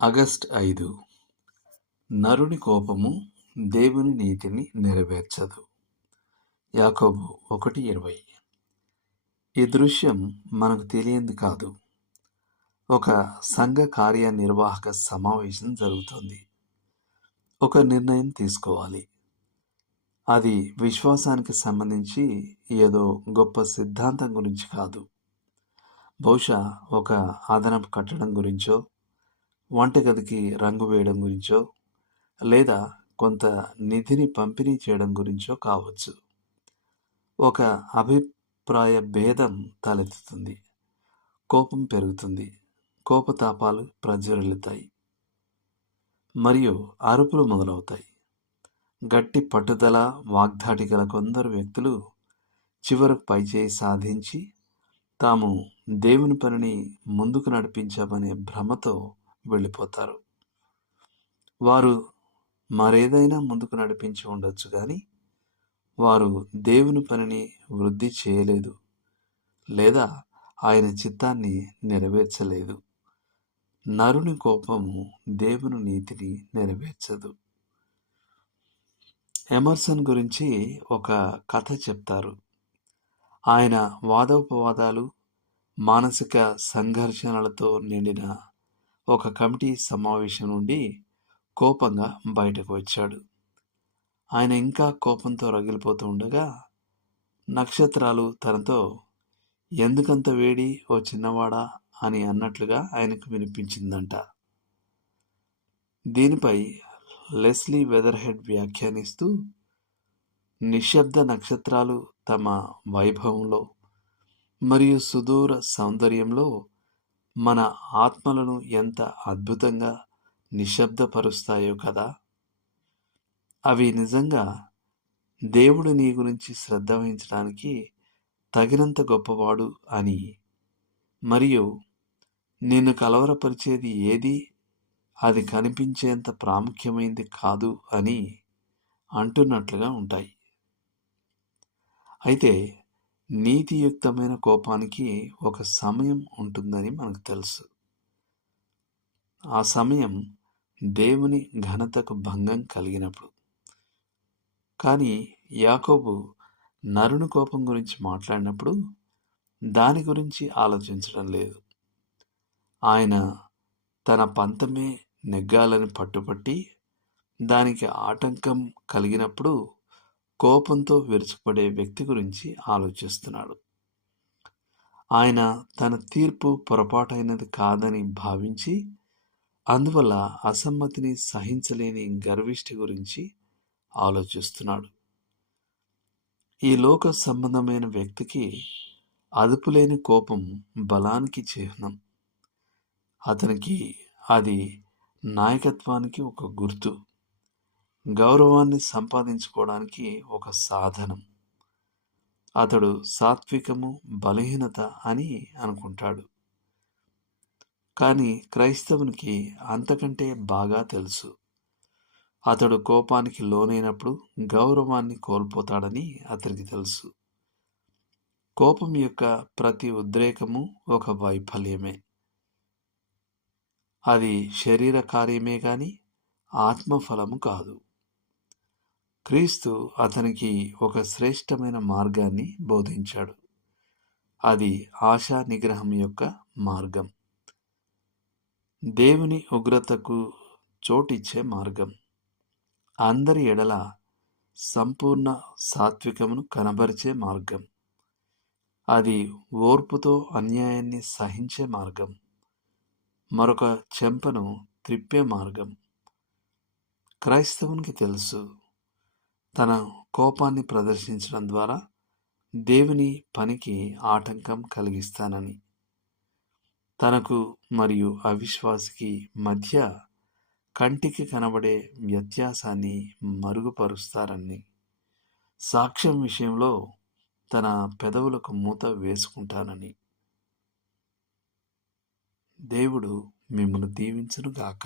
August 5 నరుని కోపము దేవుని నీతిని నెరవేర్చదు. యాకోబు 1:20. ఈ దృశ్యం మనకు తెలియంది కాదు. ఒక సంఘ కార్యనిర్వాహక సమావేశం జరుగుతుంది. ఒక నిర్ణయం తీసుకోవాలి. అది విశ్వాసానికి సంబంధించి ఏదో గొప్ప సిద్ధాంతం గురించి కాదు. బహుశా ఒక అదనపు కట్టడం గురించో, వంటగదికి రంగు వేయడం గురించో, లేదా కొంత నిధిని పంపిణీ చేయడం గురించో కావచ్చు. ఒక అభిప్రాయ భేదం తలెత్తుతుంది. కోపం పెరుగుతుంది. కోపతాపాలు ప్రజ్వరిల్లుతాయి మరియు అరుపులు మొదలవుతాయి. గట్టి పట్టుదల, వాగ్దాటి గల కొందరు వ్యక్తులు చివరకు పైచేయి సాధించి తాము దేవుని పనిని ముందుకు నడిపించామనే భ్రమతో వెళ్ళిపోతారు. వారు మరేదైనా ముందుకు నడిపించి ఉండొచ్చు, కానీ వారు దేవుని పనిని వృద్ధి చేయలేదు లేదా ఆయన చిత్తాన్ని నెరవేర్చలేదు. నరుని కోపము దేవుని నీతిని నెరవేర్చదు. ఎమర్సన్ గురించి ఒక కథ చెప్తారు. ఆయన వాదోపవాదాలు, మానసిక సంఘర్షణలతో నిండిన ఒక కమిటీ సమావేశం నుండి కోపంగా బయటకు వచ్చాడు. ఆయన ఇంకా కోపంతో రగిలిపోతూ ఉండగా నక్షత్రాలు తనతో, "ఎందుకంత వేడి ఓ చిన్నవాడా" అని అన్నట్లుగా ఆయనకు వినిపించిందంట. దీనిపై లెస్లీ వెదర్హెడ్ వ్యాఖ్యానిస్తూ, నిశ్శబ్ద నక్షత్రాలు తమ వైభవంలో మరియు సుదూర సౌందర్యంలో మన ఆత్మలను ఎంత అద్భుతంగా నిశ్శబ్దపరుస్తాయో కదా. అవి నిజంగా దేవుడు నీ గురించి శ్రద్ధ వహించడానికి తగినంత గొప్పవాడు అని, మరియు నిన్ను కలవరపరిచేది ఏది అది కనిపించేంత ప్రాముఖ్యమైంది కాదు అని అంటున్నట్లుగా ఉంటాయి. అయితే నీతియుక్తమైన కోపానికి ఒక సమయం ఉంటుందని మనకు తెలుసు. ఆ సమయం దేవుని ఘనతకు భంగం కలిగినప్పుడు. కానీ యాకోబు నరుని కోపం గురించి మాట్లాడినప్పుడు దాని గురించి ఆలోచించడం లేదు. ఆయన తన పంతమే నెగ్గాలని పట్టుపట్టి దానికి ఆటంకం కలిగినప్పుడు కోపంతో విరుచుకుపడే వ్యక్తి గురించి ఆలోచిస్తున్నాడు. ఆయన తన తీర్పు పొరపాటైనది కాదని భావించి అందువల్ల అసమ్మతిని సహించలేని గర్విష్ఠి గురించి ఆలోచిస్తున్నాడు. ఈ లోక సంబంధమైన వ్యక్తికి అదుపులేని కోపం బలానికి చిహ్నం. అతనికి అది నాయకత్వానికి ఒక గుర్తు, గౌరవాన్ని సంపాదించుకోవడానికి ఒక సాధనం. అతడు సాత్వికము బలహీనత అని అనుకుంటాడు. కానీ క్రైస్తవునికి అంతకంటే బాగా తెలుసు. అతడు కోపానికి లోనైనప్పుడు గౌరవాన్ని కోల్పోతాడని అతనికి తెలుసు. కోపం యొక్క ప్రతి ఉద్రేకము ఒక వైఫల్యమే. అది శరీర కార్యమే గాని ఆత్మఫలము కాదు. క్రీస్తు అతనికి ఒక శ్రేష్టమైన మార్గాన్ని బోధించాడు. అది ఆశా నిగ్రహం యొక్క మార్గం, దేవుని ఉగ్రతకు చోటిచ్చే మార్గం, అందరి ఎడల సంపూర్ణ సాత్వికమును కనబరిచే మార్గం, అది ఓర్పుతో అన్యాయాన్ని సహించే మార్గం, మరొక చెంపను త్రిప్పే మార్గం. క్రైస్తవునికి తెలుసు, తన కోపాన్ని ప్రదర్శించడం ద్వారా దేవుని పనికి ఆటంకం కలిగిస్తానని, తనకు మరియు అవిశ్వాసికి మధ్య కంటికి కనబడే వ్యత్యాసాన్ని మరుగుపరుస్తారని, సాక్ష్యం విషయంలో తన పెదవులకు మూత వేసుకుంటానని. దేవుడు మిమ్మల్ని దీవించునుగాక.